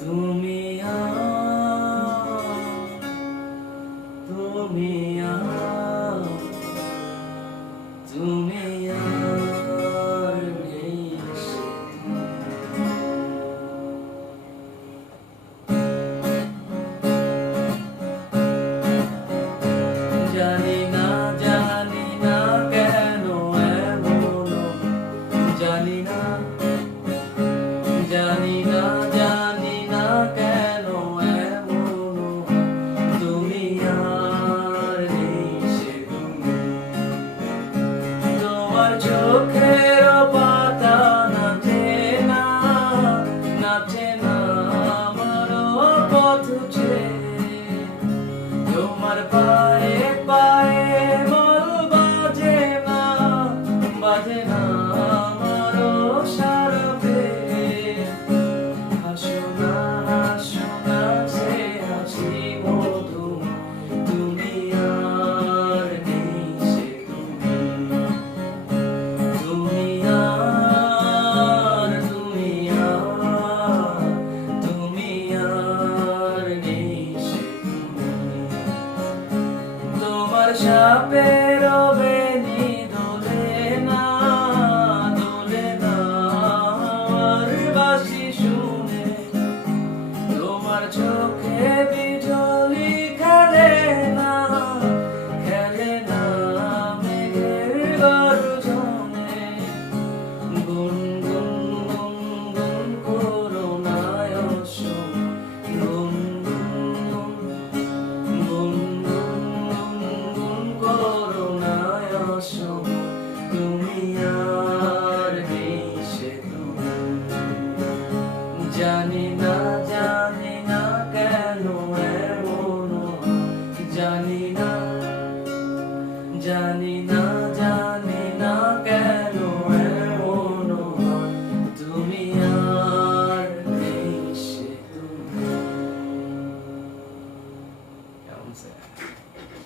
তুমি তুমি তুমি আর নেই সে। জানি না কেন এমন, জানি না কেন এমন, তুমি আর নেই সে। তুমি তোমার চোখের পাতা নাচে না আমার পথ চেয়ে। তোমার পায়ে মল বাজে না আমার সারা পেয়ে। হাসো না সে হাসি মধু, তুমি আর নেই সে। তুমি আর নেই সে। তোমার সাপের বেনি দোলে না আর বাঁশি শুনে। তোমার চোখে বিজলি খেলে না মেঘের গর্জনে। গুনগুন করো না অসম, তুমি আর নেই সে। তুমি জানি না